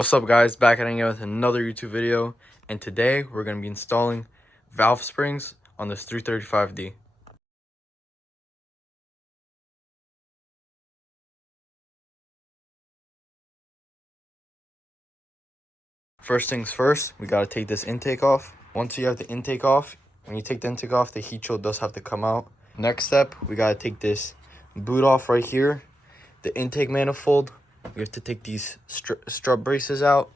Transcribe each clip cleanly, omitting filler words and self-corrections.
What's up guys, back at again with another YouTube video, and today we're going to be installing valve springs on this 335D. First things first, we got to take this intake off. Once you have the intake off, when you take the intake off, the heat shield does have to come out. Next step, we got to take this boot off right here, the intake manifold. We have to take these strut braces out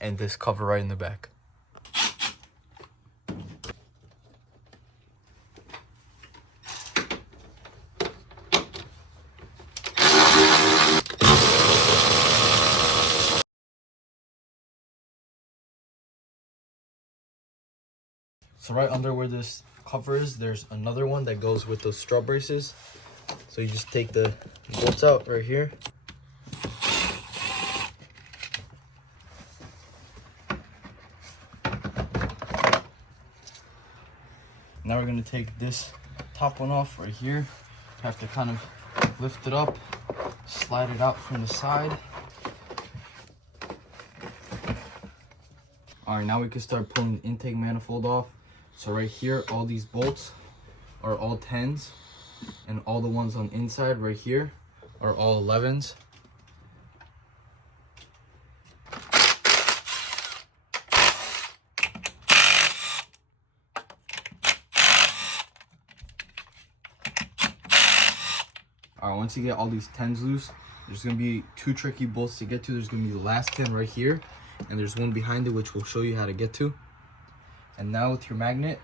and this cover right in the back. So right under where this cover is, there's another one that goes with those strut braces. So you just take the bolts out right here. Now we're going to take this top one off right here. You have to kind of lift it up, slide it out from the side. All right, now we can start pulling the intake manifold off. So right here, all these bolts are all 10s, and all the ones on the inside right here are all 11s. All right, once you get all these 10s loose, there's gonna be two tricky bolts to get to. There's gonna be the last 10 right here, and there's one behind it, which we'll show you how to get to. And now with your magnet,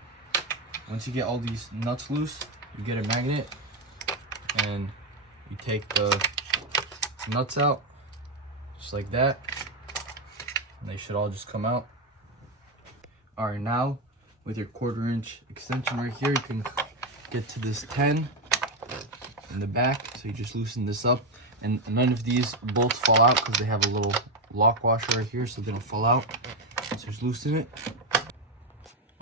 once you get all these nuts loose, you get a magnet and you take the nuts out just like that, and they should all just come out. All right, now with your 1/4-inch extension right here, you can get to this 10 in the back. So you just loosen this up, and none of these bolts fall out because they have a little lock washer right here, so they don't fall out. So just loosen it.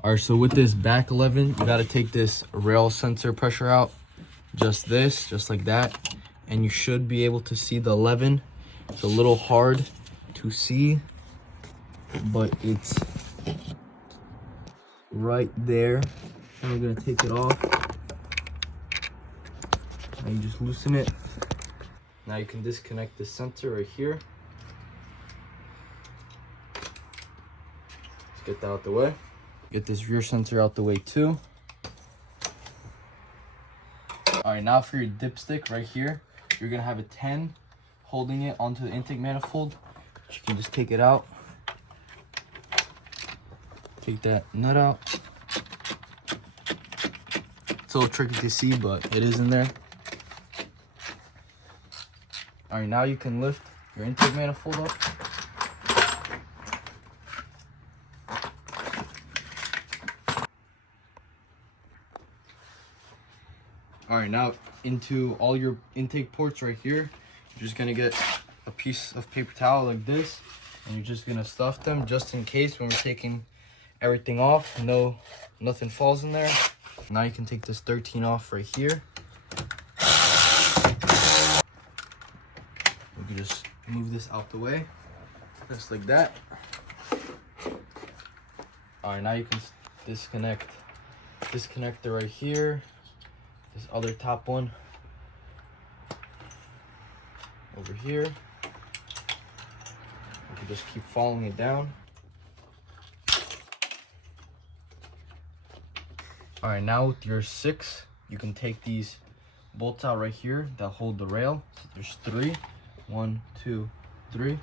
All right, so with this back 11, you got to take this rail sensor pressure out, just like that, and you should be able to see the 11. It's a little hard to see, but it's right there. And we're gonna take it off, and you just loosen it. Now you can disconnect the sensor right here. Let's get that out the way. Get this rear sensor out the way too. All right, now for your dipstick right here, you're gonna have a 10 holding it onto the intake manifold. You can just take it out. Take that nut out. It's a little tricky to see, but it is in there. All right, now you can lift your intake manifold up. All right, now into all your intake ports right here, you're just gonna get a piece of paper towel like this, and you're just gonna stuff them just in case when we're taking everything off, nothing falls in there. Now you can take this 13 off right here. We can just move this out the way, just like that. All right, now you can disconnect this connector right here. This other top one over here. You can just keep following it down. All right, now with your 6, you can take these bolts out right here that hold the rail. So there's 3. 1, 2, 3.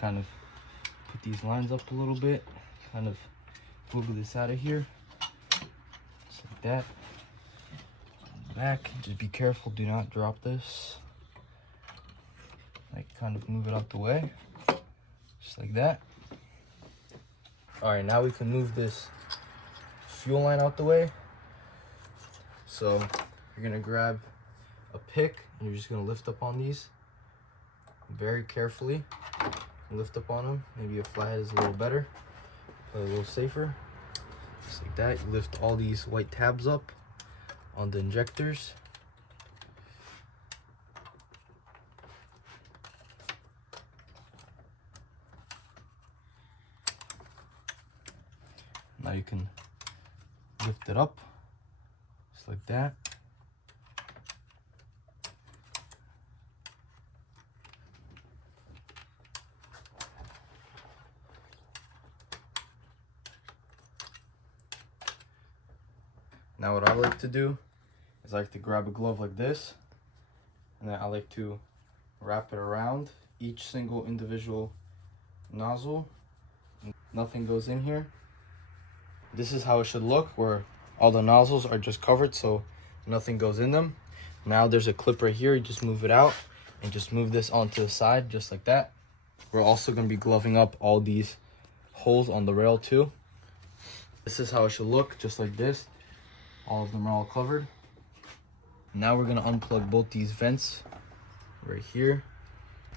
Kind of put these lines up a little bit, kind of wiggle this out of here, just like that. Back, just be careful, do not drop this. Like kind of move it out the way, just like that. All right, now we can move this fuel line out the way. So you're gonna grab a pick and you're just gonna lift up on these very carefully. Lift up on them. Maybe a flathead is a little better, a little safer. Just like that. You lift all these white tabs up on the injectors. Now you can lift it up just like that. Now what I like to do is I like to grab a glove like this, and then I like to wrap it around each single individual nozzle. Nothing goes in here. This is how it should look, where all the nozzles are just covered so nothing goes in them. Now there's a clip right here. You just move it out and just move this onto the side just like that. We're also going to be gloving up all these holes on the rail too. This is how it should look, just like this. All of them are all covered. Now we're going to unplug both these vents right here.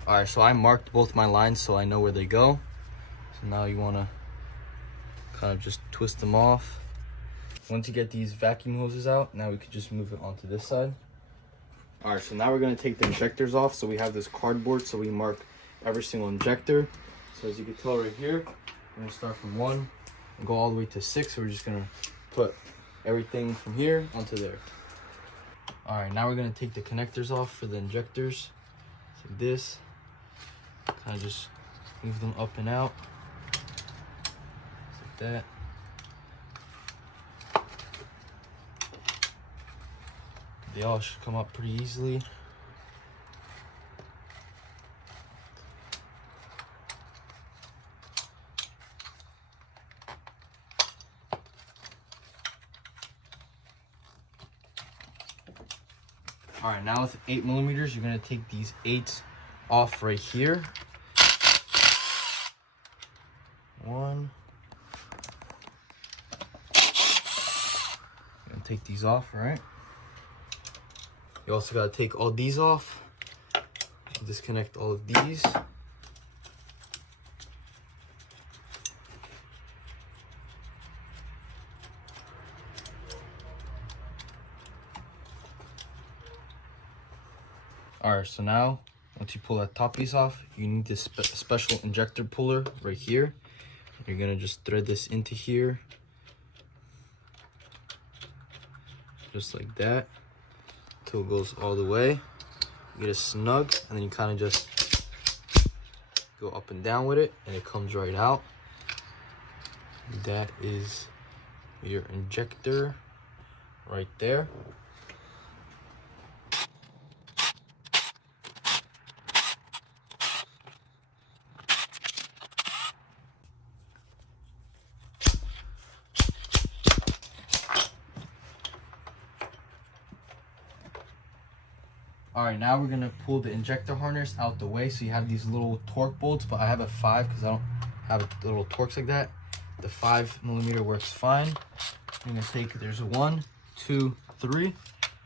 All right, so I marked both my lines so I know where they go. So now you want to kind of just twist them off. Once you get these vacuum hoses out, now we can just move it onto this side. All right, so now we're going to take the injectors off. So we have this cardboard, so we mark every single injector. So as you can tell right here, we're going to start from 1 and go all the way to 6. So we're just going to put everything from here onto there. All right, now we're going to take the connectors off for the injectors. Like this. Kind of just move them up and out. Just like that. They all should come up pretty easily. All right, now with 8mm, you're gonna take these 8s off right here. 1. Gonna take these off, all right? You also gotta take all these off. Disconnect all of these. All right, so now once you pull that top piece off, you need this special injector puller right here. You're gonna just thread this into here, just like that, until it goes all the way. You get it snug, and then you kind of just go up and down with it, and it comes right out. That is your injector right there. All right, now we're gonna pull the injector harness out the way. So you have these little torque bolts, but I have a 5 because I don't have little torques like that. The 5mm works fine. I'm gonna take, there's 1, 2, 3.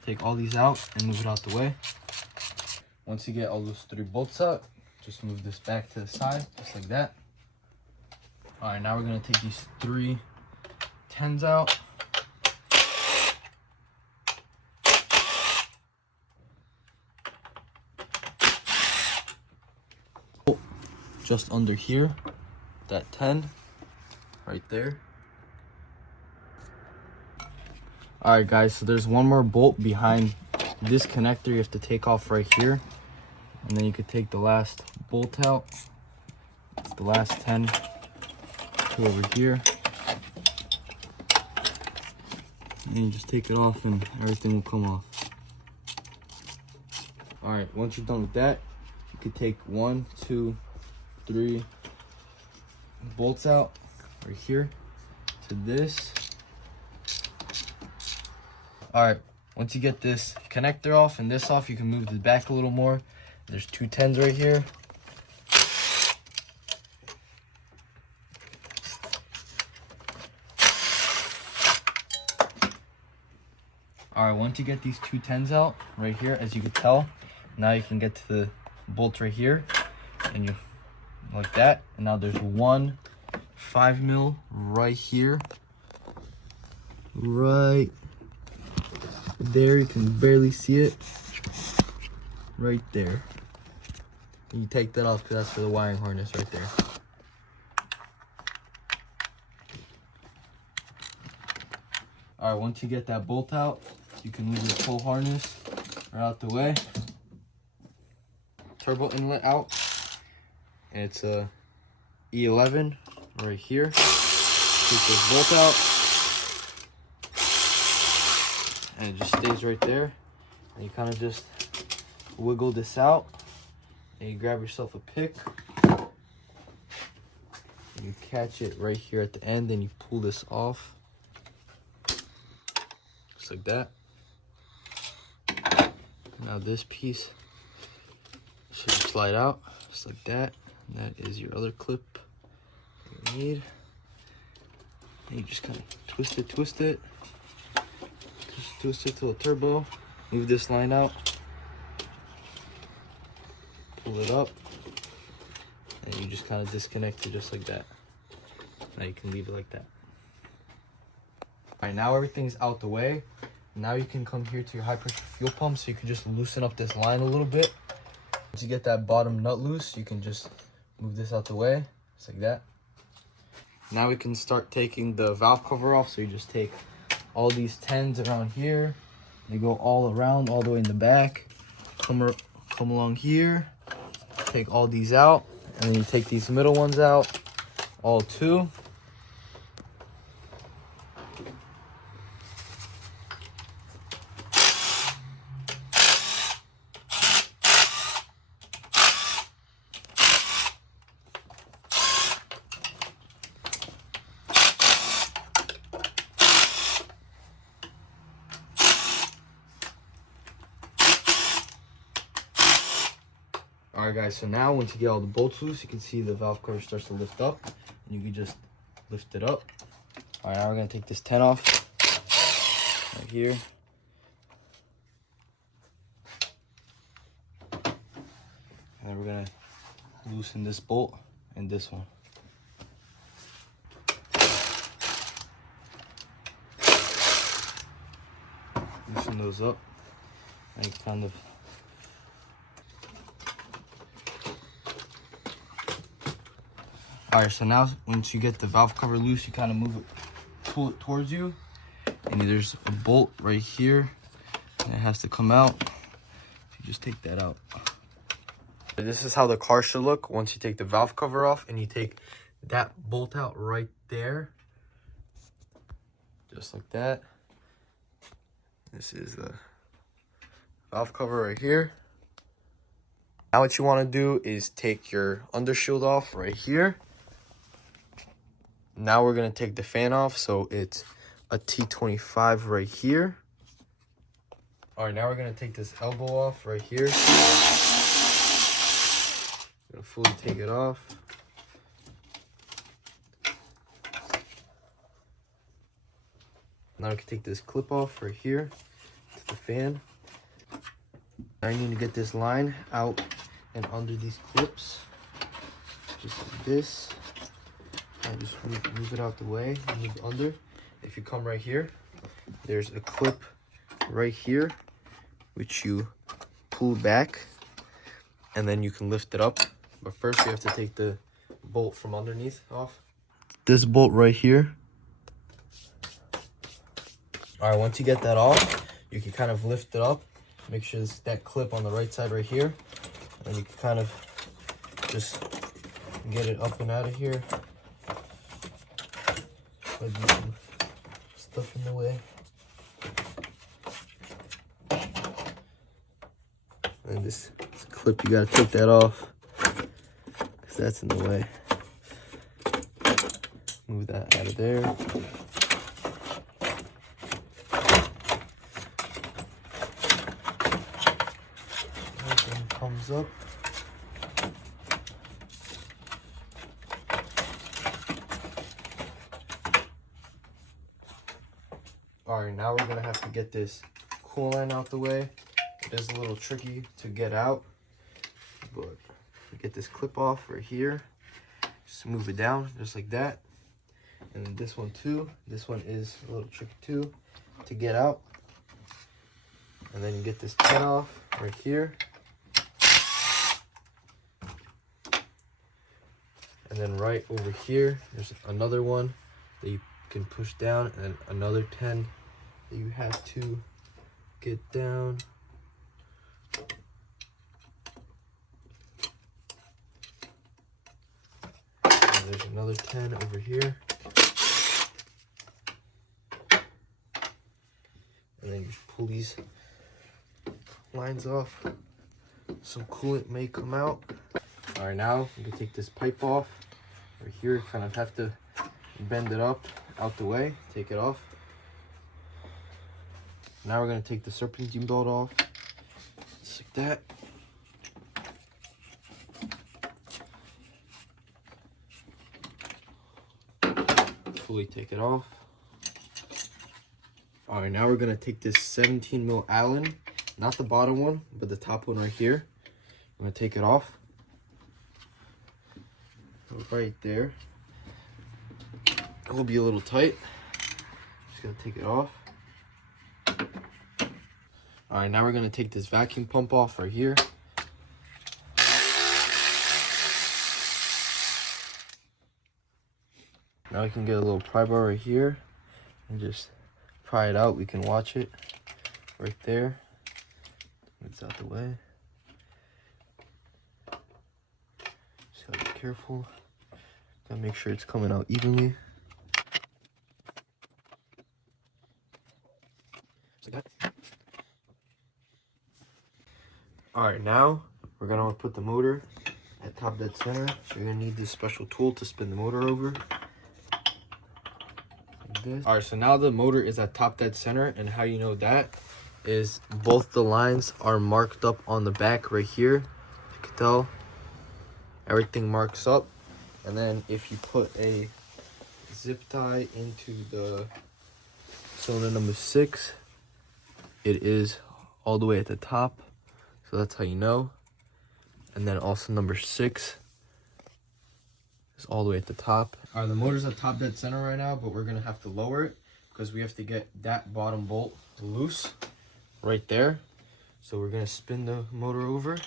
Take all these out and move it out the way. Once you get all those 3 bolts out, just move this back to the side, just like that. All right, now we're gonna take these 3 10s out. Just under here, that 10 right there. All right guys, so there's one more bolt behind this connector you have to take off right here, and then you could take the last bolt out. It's the last 10 to over here, and then you just take it off and everything will come off. All right, once you're done with that, you could take 1, 2, 3 bolts out right here to this. All right, once you get this connector off and this off, you can move the back a little more. There's 2 10s right here. All right, once you get these two 10s out right here, as you can tell, now you can get to the bolt right here, and you like that. And now there's one 5mm right here, right there. You can barely see it right there. And you take that off because that's for the wiring harness right there. All right, once you get that bolt out, you can move your pull harness right out the way. Turbo inlet out, and it's a E11 right here. Take this bolt out, and it just stays right there. And you kind of just wiggle this out, and you grab yourself a pick. And you catch it right here at the end, and you pull this off. Just like that. Now this piece should slide out, just like that. And that is your other clip that you need. And you just kind of twist it, twist it to a turbo. Move this line out. Pull it up. And you just kind of disconnect it just like that. Now you can leave it like that. All right, now everything's out the way. Now you can come here to your high pressure fuel pump, so you can just loosen up this line a little bit. Once you get that bottom nut loose, you can just move this out the way, just like that. Now we can start taking the valve cover off. So you just take all these 10s around here. They go all around, all the way in the back. Come along here, take all these out, and then you take these middle ones out, all two. Alright guys, so now once you get all the bolts loose, you can see the valve cover starts to lift up, and you can just lift it up. Alright, now we're going to take this 10 off right here. And then we're going to loosen this bolt and this one. Loosen those up and kind of Alright, so now once you get the valve cover loose, you kind of move it, pull it towards you, and there's a bolt right here, and it has to come out. You just take that out. This is how the car should look once you take the valve cover off, and you take that bolt out right there, just like that. This is the valve cover right here. Now what you want to do is take your undershield off right here. Now we're going to take the fan off, so it's a T25 right here. All right, now we're going to take this elbow off right here. I'm going to fully take it off. Now we can take this clip off right here to the fan. Now you need to get this line out and under these clips, just like this. And just move it out the way and move under. If you come right here, there's a clip right here which you pull back, and then you can lift it up. But first you have to take the bolt from underneath off. This bolt right here. All right, once you get that off, you can kind of lift it up. Make sure it's that clip on the right side right here, and you can kind of just get it up and out of here. Might be some stuff in the way. And this clip, you gotta take that off because that's in the way. Move that out of there. Everything comes up. All right, now we're gonna have to get this coolant line out the way. It is a little tricky to get out, but you get this clip off right here. Just move it down just like that. And this one too. This one is a little tricky too to get out. And then you get this pin off right here. And then right over here, there's another one that you can push down, and another 10 that you have to get down. And there's another 10 over here. And then you just pull these lines off. Some coolant may come out. All right, now you can take this pipe off. Right here, you kind of have to bend it up out the way, take it off. Now we're gonna take the serpentine belt off, just like that. Fully take it off. All right, now we're gonna take this 17 mil Allen, not the bottom one, but the top one right here. I'm gonna take it off. Right there. It will be a little tight. Just gonna take it off. All right, now we're gonna take this vacuum pump off right here. Now we can get a little pry bar right here and just pry it out. We can watch it right there. It's out the way. Just gotta be careful. Gotta make sure it's coming out evenly. Like that. All right, now we're gonna put the motor at top dead center. So you're gonna need this special tool to spin the motor over. Like this. All right, so now the motor is at top dead center, and how you know that is both the lines are marked up on the back right here. You can tell everything marks up. And then if you put a zip tie into the cylinder number 6, it is all the way at the top. So that's how you know. And then also number 6 is all the way at the top. All right, the motor's at top dead center right now, but we're gonna have to lower it because we have to get that bottom bolt loose right there. So we're gonna spin the motor over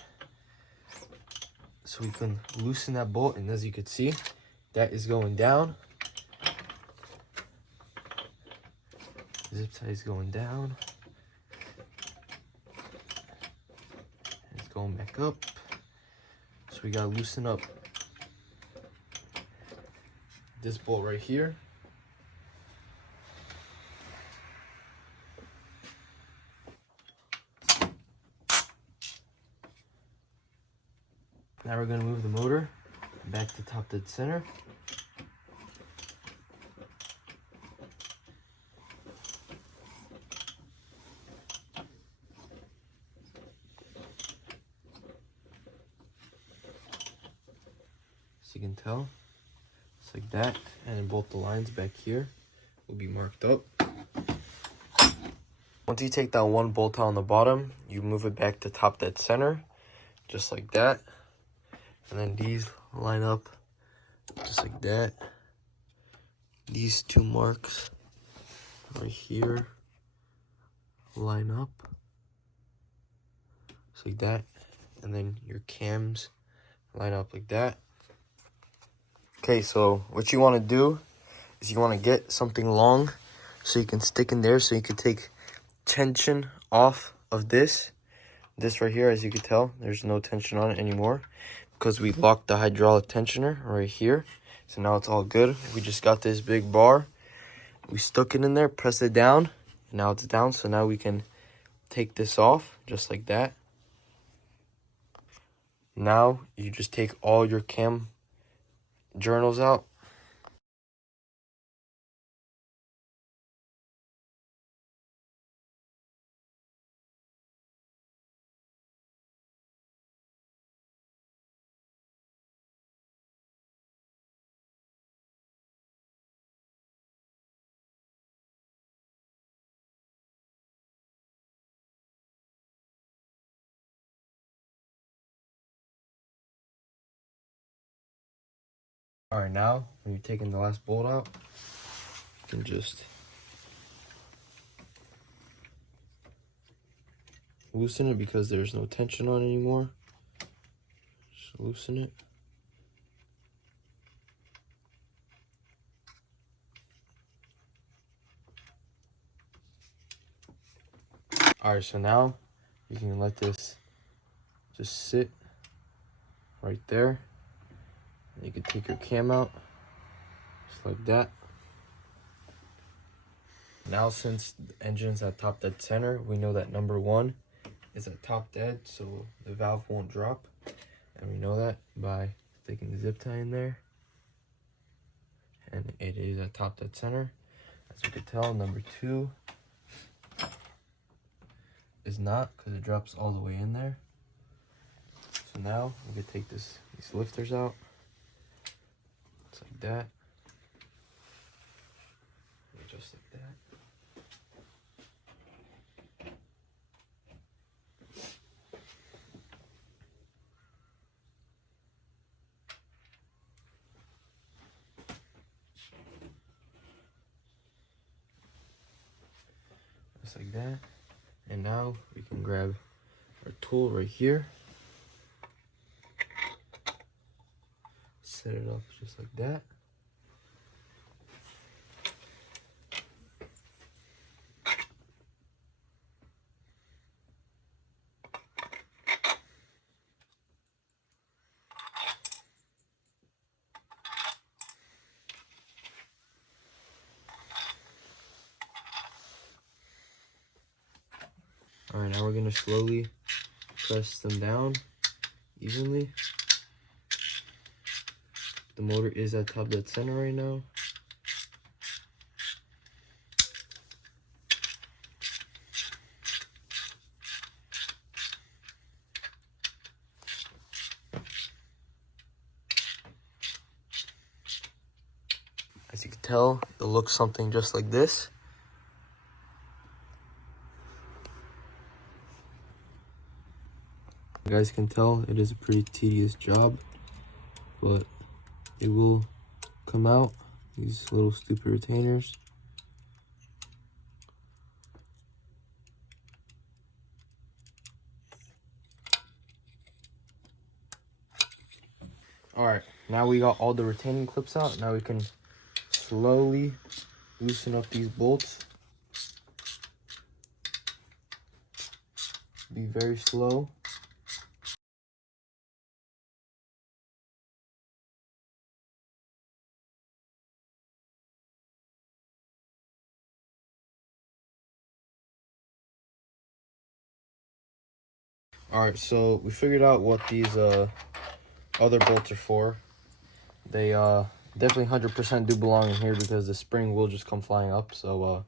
so we can loosen that bolt, and as you can see, that is going down. Zip tie is going down. It's going back up. So we gotta loosen up this bolt right here. Now we're gonna move the motor back to top dead center. So you can tell, it's like that, and then both the lines back here will be marked up. Once you take that one bolt out on the bottom, you move it back to top dead center, just like that. And then these line up just like that. These two marks right here line up just like that. And then your cams line up like that. Okay, so what you want to do is you want to get something long so you can stick in there, so you can take tension off of this. This right here, as you can tell, there's no tension on it anymore because we locked the hydraulic tensioner right here. So now it's all good. We just got this big bar. We stuck it in there, press it down, and now it's down. So now we can take this off just like that. Now you just take all your cam journals out. All right, now when you're taking the last bolt out, you can just loosen it because there's no tension on it anymore. Just loosen it. All right, so now you can let this just sit right there. And you can take your cam out, just like that. Now, since the engine's at top dead center, we know that number 1 is at top dead, so the valve won't drop. And we know that by sticking the zip tie in there. And it is at top dead center. As you can tell, number 2 is not, because it drops all the way in there. So now we can take these lifters out. Just like that. Just like that. Just like that. And now we can grab our tool right here. Set it up just like that. All right, now we're gonna slowly press them down evenly. The motor is at top dead center right now. As you can tell, it looks something just like this. You guys can tell it is a pretty tedious job, but it will come out, these little stupid retainers. All right, now we got all the retaining clips out. Now we can slowly loosen up these bolts. Be very slow. All right, so we figured out what these other bolts are for. They definitely 100% do belong in here because the spring will just come flying up. So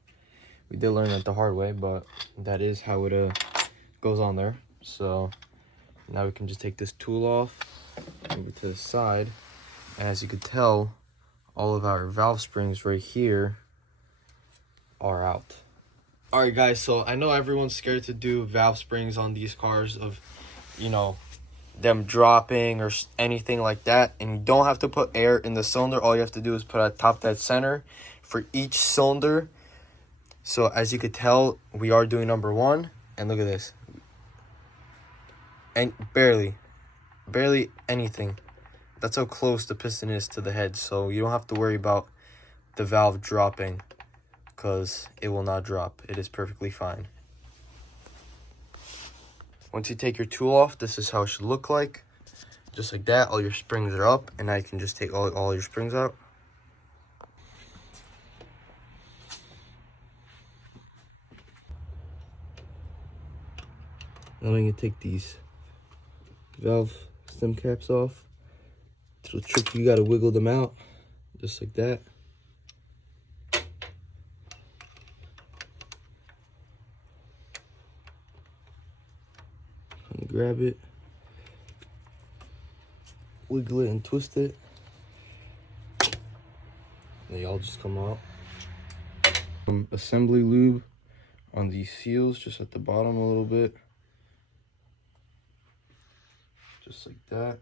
we did learn that the hard way, but that is how it goes on there. So now we can just take this tool off, move it to the side, and as you can tell, all of our valve springs right here are out. All right, guys, so I know everyone's scared to do valve springs on these cars of, you know, them dropping or anything like that, and you don't have to put air in the cylinder. All you have to do is put a top dead center for each cylinder. So as you could tell, we are doing number 1, and look at this, and barely anything. That's how close the piston is to the head, so you don't have to worry about the valve dropping, because it will not drop. It is perfectly fine. Once you take your tool off, this is how it should look like. Just like that, all your springs are up, and now you can just take all your springs out. Now I'm going to take these valve stem caps off. It's a little tricky, you got to wiggle them out, just like that. And grab it, wiggle it and twist it. They all just come out. Some assembly lube on these seals, just at the bottom a little bit. Just like that.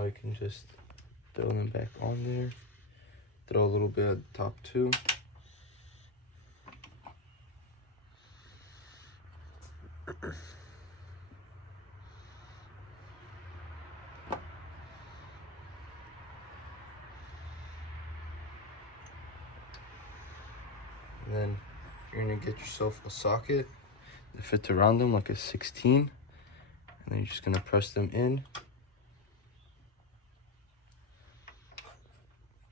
Now we can just throw them back on there. Throw a little bit at the top too. And then you're gonna get yourself a socket that fits around them like a 16. And then you're just gonna press them in.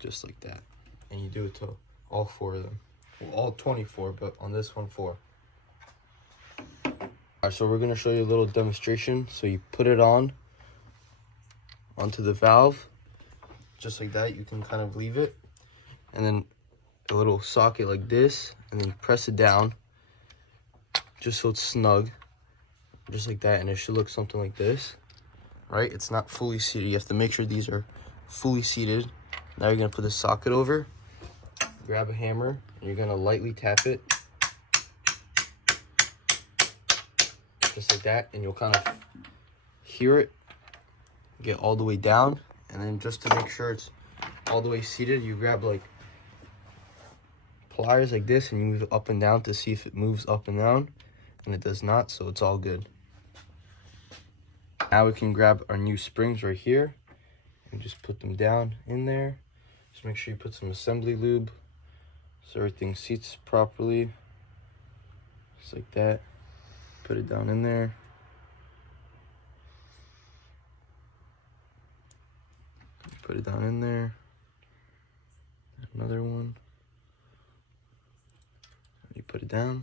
Just like that. And you do it to all 4 of them. Well, all 24, but on this one, 4. Alright, so we're gonna show you a little demonstration. So you put it on onto the valve, just like that. You can kind of leave it, and then a little socket like this, and then press it down just so it's snug, just like that, and it should look something like this, right? It's not fully seated. You have to make sure these are fully seated. Now you're gonna put the socket over, grab a hammer, and you're gonna lightly tap it just like that, and you'll kind of hear it get all the way down. And then just to make sure it's all the way seated, you grab like pliers like this and you move it up and down to see if it moves up and down, and it does not, so it's all good. Now we can grab our new springs right here and just put them down in there. Just make sure you put some assembly lube so everything seats properly, just like that. Put it down in there. Put it down in there. Another one. You put it down.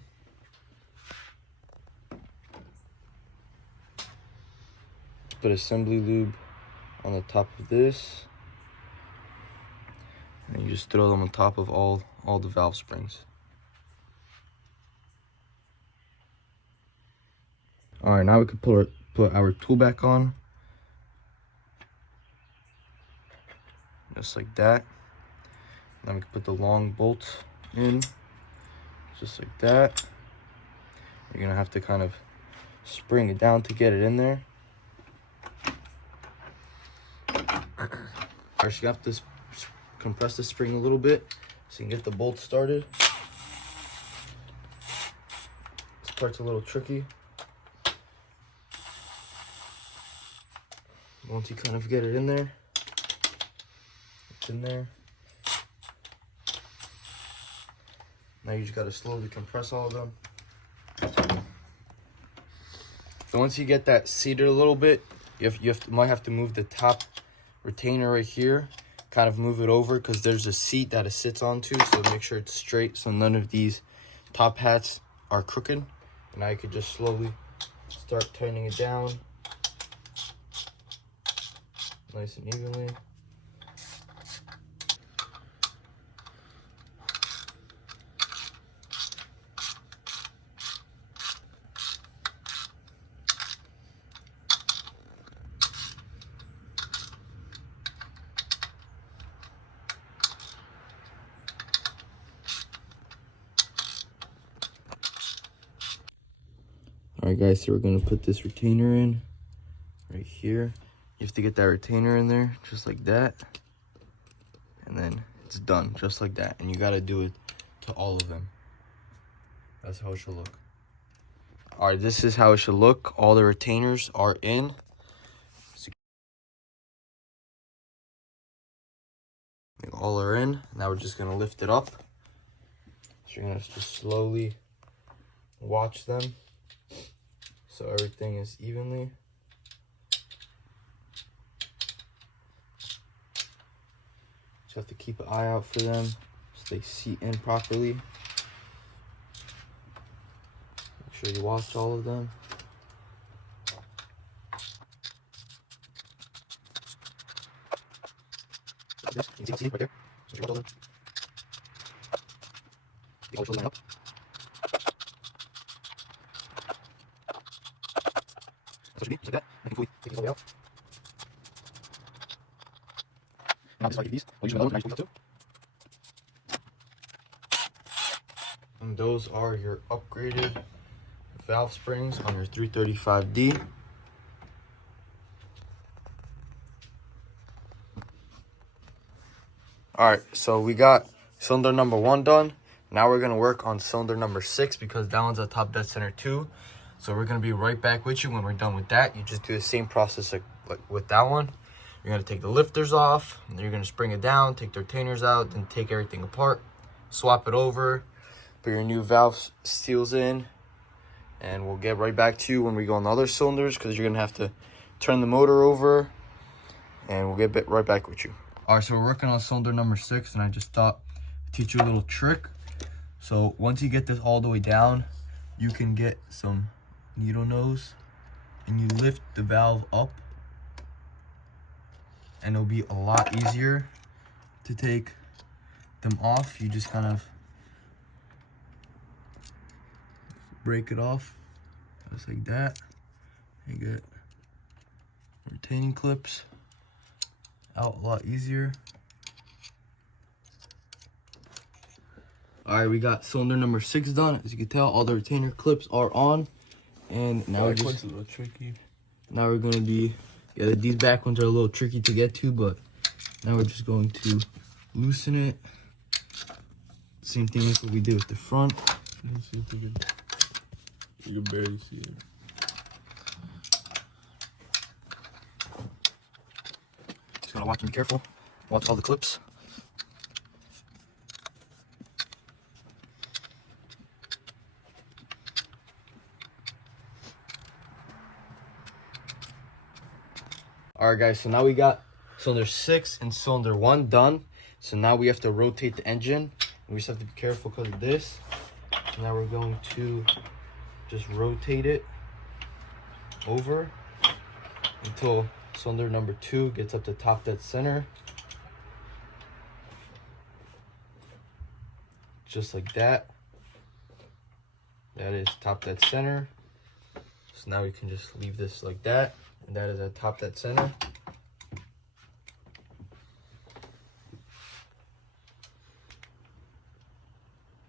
Put assembly lube on the top of this. And you just throw them on top of all the valve springs. All right, now we can put our tool back on. Just like that. Then we can put the long bolts in, just like that. You're gonna have to kind of spring it down to get it in there. First, you have to compress the spring a little bit so you can get the bolts started. This part's a little tricky. Once you kind of get it in there, it's in there. Now you just gotta slowly compress all of them. So once you get that seated a little bit, you might have to move the top retainer right here, kind of move it over, because there's a seat that it sits onto, so make sure it's straight so none of these top hats are crooked. And now you could just slowly start turning it down, nice and evenly. Alright guys, so we're going to put this retainer in right here. You have to get that retainer in there just like that, and then it's done just like that. And you got to do it to all of them. That's how it should look. Alright, this is how it should look. All the retainers are in. All are in. Now we're just going to lift it up. So you're going to just slowly watch them so everything is evenly. Just have to keep an eye out for them so they seat in properly. Make sure you watch all of them. You see right there? So you hold them. You always line up. That's what you need, just like that. I can fully take these all the way out. Now this is how I get these. I'll use another one and I just pull it too. And those are your upgraded valve springs on your 335D. All right, so we got cylinder number 1 done. Now we're gonna work on cylinder number 6 because that one's a top dead center too. So we're gonna be right back with you when we're done with that. You just do the same process like with that one. You're gonna take the lifters off, and you're gonna spring it down, take the retainers out, then take everything apart, swap it over, put your new valve seals in, and we'll get right back to you when we go on the other cylinders because you're gonna have to turn the motor over, and we'll get right back with you. All right, so we're working on cylinder number 6, and I just thought I'd teach you a little trick. So once you get this all the way down, you can get some needle nose, and you lift the valve up, and it'll be a lot easier to take them off. You just kind of break it off, just like that. You get retaining clips out a lot easier. All right, we got cylinder number 6 done. As you can tell, all the retainer clips are on, and now Back one's a little tricky. now we're gonna be, yeah, these back ones are a little tricky to get to, but now we're just going to loosen it. Same thing as what we did with the front. Let's see if we can, you can barely see it. Just gotta watch and be careful. Watch all the clips. All right, guys, so now we got cylinder 6 and cylinder 1 done. So now we have to rotate the engine. We just have to be careful because of this. Now we're going to just rotate it over until cylinder number 2 gets up to top dead center. Just like that. That is top dead center. So now we can just leave this like that. And that is at top dead center.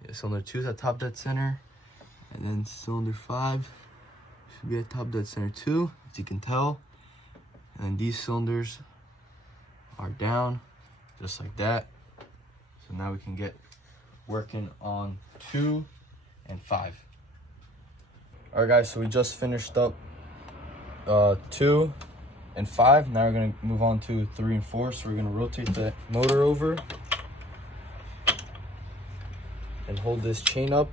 Yeah, cylinder 2 is at top dead center. And then cylinder 5 should be at top dead center too, as you can tell. And then these cylinders are down, just like that. So now we can get working on 2 and 5. All right, guys, so we just finished up 2 and 5. Now we're gonna move on to 3 and 4. So we're gonna rotate the motor over and hold this chain up.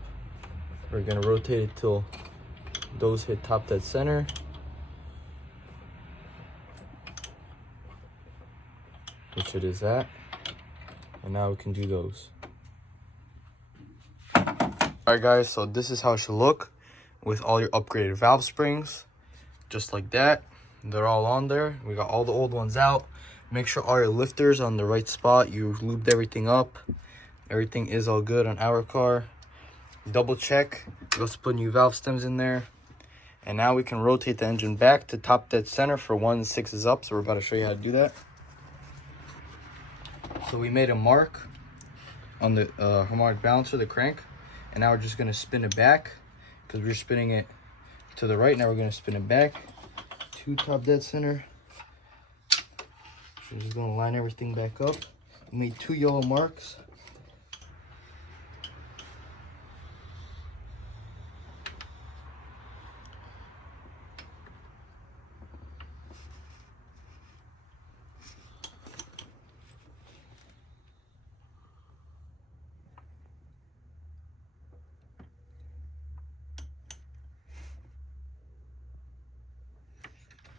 We're gonna rotate it till those hit top dead center. Which it is at. And now we can do those. Alright, guys, so this is how it should look with all your upgraded valve springs. Just like that. They're all on there. We got all the old ones out. Make sure all your lifters are on the right spot. You lubed everything up. Everything is all good on our car. Double check. We also put new valve stems in there. And now we can rotate the engine back to top dead center for 1 and 6 is up. So we're about to show you how to do that. So we made a mark on the harmonic balancer, the crank. And now we're just going to spin it back because we're spinning it to the right. Now we're going to spin it back to top dead center. So we're just going to line everything back up. We made 2 yellow marks.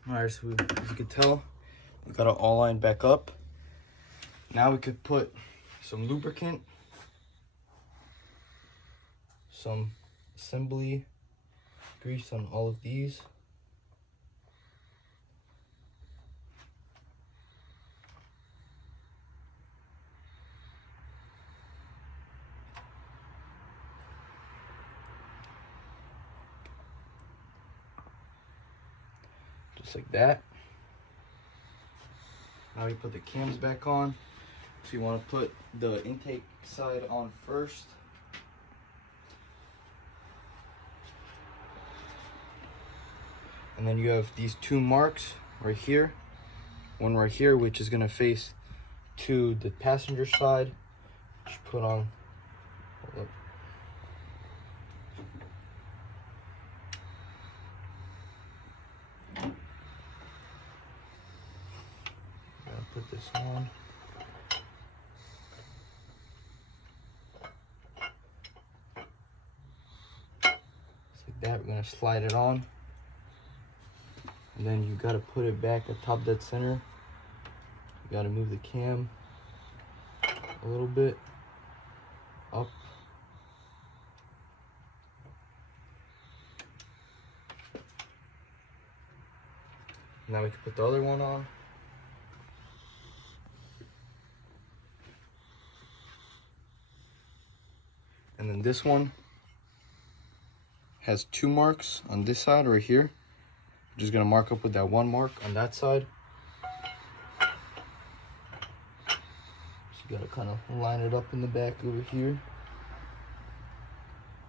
Alright, so as you can tell, we got it all lined back up. Now we could put some lubricant, some assembly grease on all of these. Just like that. Now we put the cams back on. So you want to put the intake side on first. And then you have these 2 marks right here. One right here, which is going to face to the passenger side. Just put on, hold up. Gotta put this on. Just like that, we're gonna slide it on. And then you gotta put it back atop that center. You gotta move the cam a little bit up. Now we can put the other one on. And then this one has 2 marks on this side right here. I'm just gonna mark up with that 1 mark on that side. So you gotta kind of line it up in the back over here.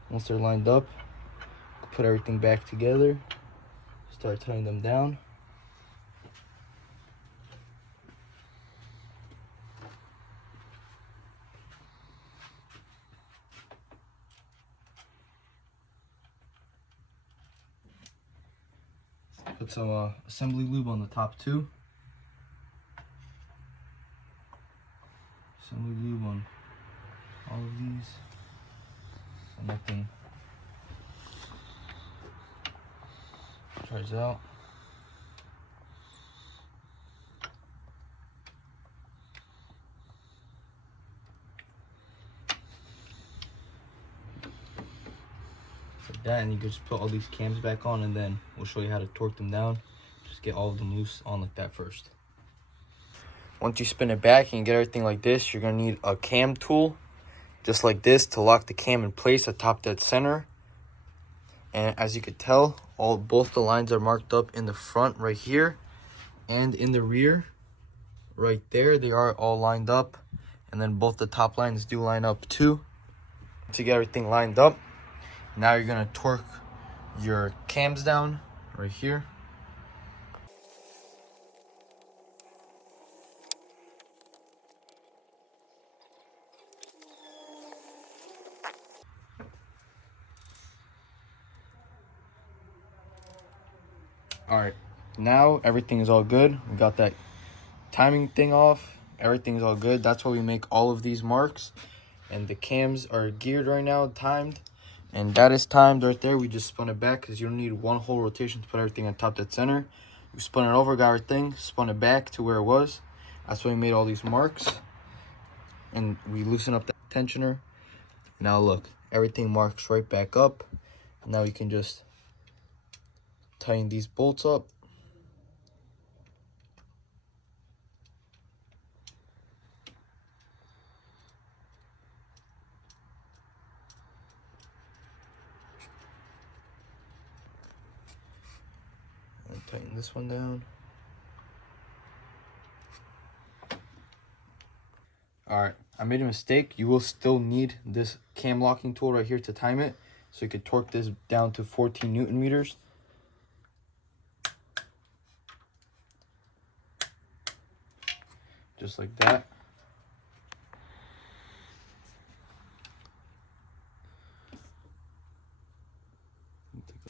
Once they're lined up, put everything back together, start tying them down. Put some assembly lube on the top too. Assembly lube on all of these. So nothing dries out. Like that, and you can just put all these cams back on, and then we'll show you how to torque them down. Just get all of them loose on like that first. Once you spin it back and get everything like this, you're gonna need a cam tool just like this to lock the cam in place atop that center. And as you could tell, both the lines are marked up in the front right here and in the rear right there. They are all lined up, and then both the top lines do line up too. To get everything lined up, now you're gonna torque your cams down right here. All right, now everything is all good. We got that timing thing off. Everything's all good. That's why we make all of these marks. And the cams are geared right now, timed. And that is timed right there. We just spun it back because you don't need one whole rotation to put everything on top that center. We spun it over, got our thing, spun it back to where it was. That's why we made all these marks. And we loosen up the tensioner. Now look, everything marks right back up. Now you can just tighten these bolts up. And tighten this one down. Alright, I made a mistake. You will still need this cam locking tool right here to time it. So you could torque this down to 14 Newton meters. Just like that.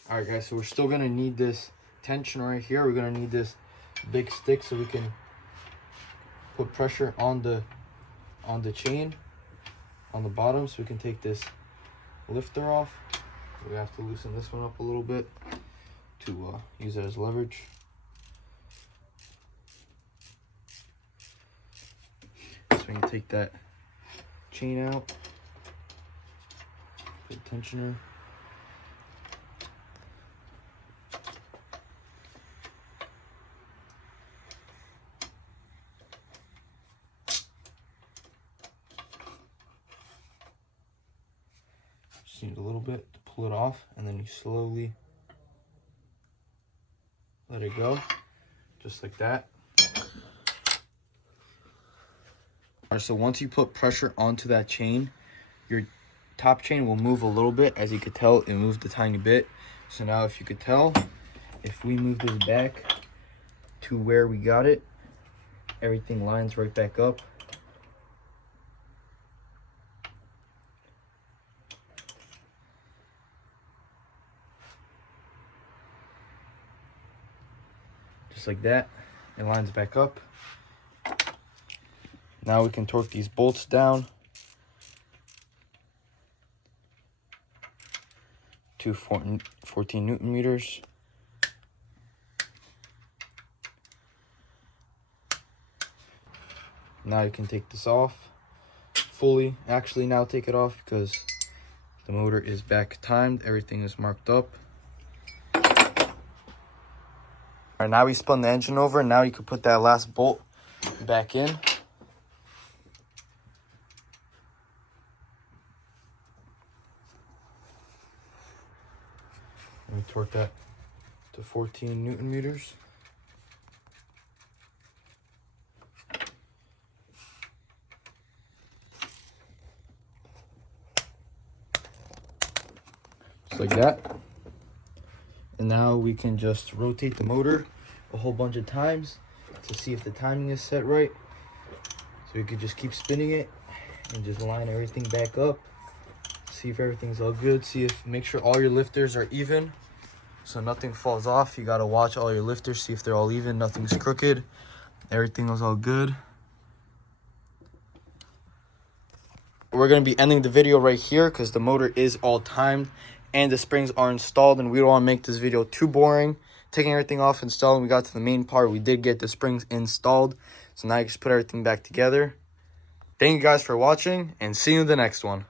Alright guys, so we're still gonna need this tension right here. We're gonna need this big stick so we can put pressure on the chain on the bottom, so we can take this lifter off. We have to loosen this one up a little bit to use it as leverage. So we can take that chain out, put the tensioner. Just need a little bit to pull it off, and then you slowly let it go, just like that. Alright, so once you put pressure onto that chain, your top chain will move a little bit. As you could tell, it moved a tiny bit. So now if you could tell, if we move this back to where we got it, everything lines right back up just like that. It lines back up. Now we can torque these bolts down to 14 Newton meters. Now you can take this off fully. Actually, now take it off because the motor is back timed. Everything is marked up. All right, now we spun the engine over. Now you can put that last bolt back in. Let me torque that to 14 Newton meters. Just like that. And now we can just rotate the motor a whole bunch of times to see if the timing is set right. So you could just keep spinning it and just line everything back up. See if everything's all good. Make sure all your lifters are even so nothing falls off. You gotta watch all your lifters, see if they're all even, nothing's crooked. Everything was all good. We're gonna be ending the video right here because the motor is all timed and the springs are installed, and we don't want to make this video too boring. Taking everything off, installing, we got to the main part. We did get the springs installed, so now you just put everything back together. Thank you guys for watching, and see you in the next one.